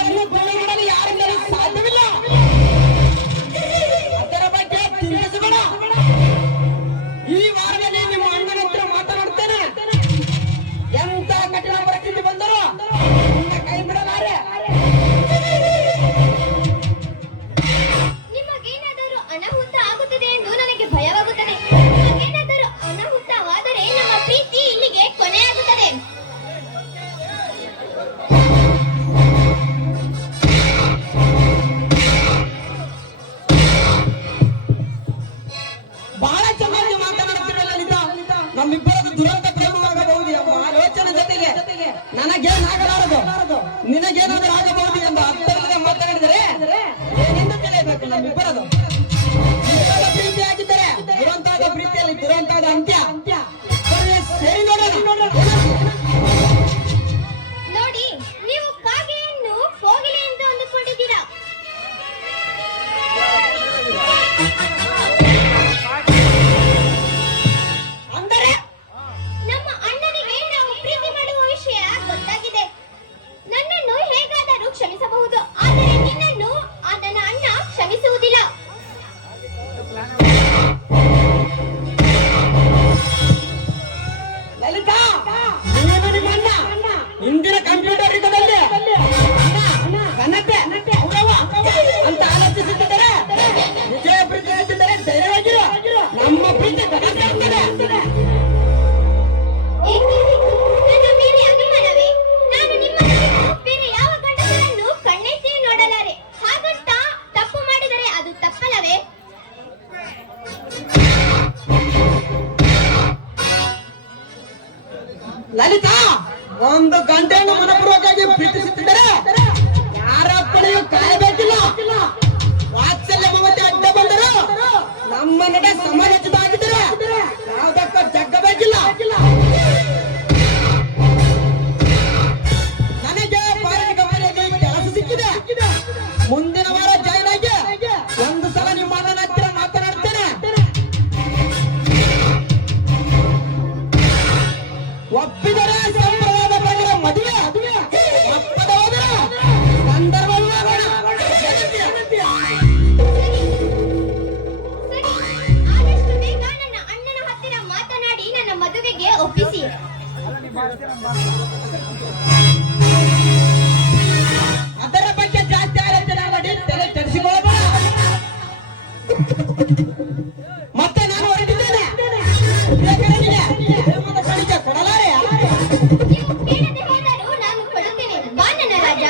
ಇಬ್ಬರನ್ನು ಕೊಲೆ ಮಾಡಲು ಯಾರಿಂದಲೂ ಸಾಧ್ಯವಿಲ್ಲ. ಅದರ ಬಗ್ಗೆ ತಿಳಿಸಬೇಡ. ಈ ವಾರದಲ್ಲಿ ನಿಮ್ಮ ಅಣ್ಣನ ಹತ್ರ ಮಾತನಾಡುತ್ತೇನೆ. ಎಂತ ಕಠಿಣ ಪರಿಸ್ಥಿತಿ ಬಂದರೂ ನಿನ್ನ ಕೈ ಬಿಡಲಾರೆ. ನಿಮಗೇನಾದರೂ ಅನಾಹುತ ಆಗುತ್ತದೆ ಎಂದು ನನಗೆ ಭಯವಾಗುತ್ತದೆ. ನಿಮಗೇನಾದರೂ ಅನಾಹುತವಾದರೆ ನಮ್ಮ ಪ್ರೀತಿ ಇಲ್ಲಿಗೆ ಕೊನೆಯಾಗುತ್ತದೆ. ಬಹಳ ಚೆನ್ನಾಗಿ ಮಾತನಾಡುತ್ತಿರುವ ಲಲಿತಾ. ನಮ್ಮಿಬ್ಬರದು ದುರಂತ ಪ್ರೇಮವಾಗಬಹುದು ಎಂಬ ಆಲೋಚನೆ ಜೊತೆಗೆ ನನಗೇನಾಗಲಾರದು, ನಿನಗೇನಾದರೂ ಆಗಬಹುದು ಎಂಬ ಅರ್ಥವಿಲ್ಲದೆ ಮಾತನಾಡಿದರೆ ಏನೆಂದು ತಿಳಿಯಬೇಕು. ನಮ್ಮಿಬ್ಬರದು ಪ್ರೀತಿ ಆಗಿದ್ದರೆ ದುರಂತದ ಪ್ರೀತಿಯಲ್ಲಿ ದುರಂತದ ಅಂತ್ಯ. ಸರಿ ನೋಡೋಣ. ನೋಡಿ, ನೀವು ಕಾಗೆಯನ್ನು ಕೋಗಿಲೆ ಎಂದು ಅಂದುಕೊಂಡಿದ್ದೀರಾ. ಅಂದರೆ ನಮ್ಮ ಅಣ್ಣನಿಗೆ ನಾವು ಪ್ರೀತಿ ಮಾಡುವ ವಿಷಯ ಗೊತ್ತಾಗಿದೆ. ನನ್ನನ್ನು ಹೇಗಾದರೂ ಕ್ಷಮಿಸಬಹುದು, ಆದರೆ ನಿನ್ನನ್ನು ನನ್ನ ಅಣ್ಣ ಕ್ಷಮಿಸುವುದಿಲ್ಲ. ಲಲಿತಾ, ನೀನು ನಿಮ್ಮ ಅಣ್ಣ ಇಂದಿನ ಕಂಪ್ಯೂಟರ್ ಯುಗದಲ್ಲಿ ಘನತೆ ಗೌರವ ಅಂತ ಆಲೋಚಿಸುತ್ತಿದ್ದರೆ, ವಿಜಯ ಪ್ರೀತಿ ಹೇಳ್ತಿದ್ದರೆ ಧೈರ್ಯವಾಗಿರು. ನಮ್ಮ ಪ್ರೀತಿ ಘನತೆ ಆಗ್ತದೆ. ಏಕೆ? ನನ್ನ ಮೇಲೆ ಅನುಮಾನವೇ? ನಾನು ನಿಮ್ಮನ್ನು ಬೇರೆ ಯಾವ ಗಂಡಸರನ್ನು ಕಣ್ಣೆತ್ತಿ ನೋಡಲಾರೆ. ಹಾಗಂತ ತಪ್ಪು ಮಾಡಿದರೆ ಅದು ತಪ್ಪಲ್ಲವೇ? ಲಲಿತಾ, ಒಂದು ಗಂಟೆಯನ್ನು ಮನಪೂರ್ವಕವಾಗಿ ಪ್ರೀತಿಸುತ್ತಿದ್ದರೆ ಯಾರ ಅಪ್ಪಣೆಯೂ ಕಾಯಬೇಕಿಲ್ಲ. ವಾತ್ಸಲ್ಯ ಮಮತೆ ಅಡ್ಡ ಬಂದರು ನಮ್ಮ ನಡೆ ಸಮಾಲೋಚಿತ ಆಗಿದ್ದರೆ ಯಾವುದಕ್ಕೂ ಜಗ್ಗಬೇಕಿಲ್ಲ. ನನಗೆ ಫಾರಿನ್ ಕಂಪನಿಯಲ್ಲಿ ಕೆಲಸ ಸಿಕ್ಕಿದೆ. ಮುಂದಿನ ವಾರ ಜಾಯ್ನ್ ಆಗಿ ಒಂದು ಸಲ ನಿಮ್ಮ ಅಣ್ಣನ ಹತ್ತಿರ ಮಾತನಾಡ್ತೇನೆ. ಒಪ್ಪಿದರೆ ಸಂಪ್ರದಾಯದ ಪ್ರಕಾರ ಮದುವೆ, ಒಪ್ಪದ ಹೋದರೆ ಸಂದರ್ಭ ವಿವಾಹ. ಸರಿ, ಆದಷ್ಟು ಬೇಗ ನನ್ನ ಅಣ್ಣನ ಹತ್ತಿರ ಮಾತನಾಡಿ ನನ್ನ ಮದುವೆಗೆ ಒಪ್ಪಿಸಿ. ಅದರ ಬಗ್ಗೆ ಜಾಸ್ತಿ ಆಲೋಚನೆ ಮಾಡಿ ತಲೆ ಕೆಡಿಸಿಕೊಳ್ಳಬೇಡ. ಮತ್ತೆ ನಾನು ಹೊರಟಿದ್ದೇನೆ. ಕಳಿಕೆ ಕೊಡಲಾರೆಯಾ? ನೀವು ಬೇಡದೆ ಹೋದರೂ ನಾನು ಕೊಡುತ್ತೇನೆ. ಬಾ ನನ್ನ ರಾಜ.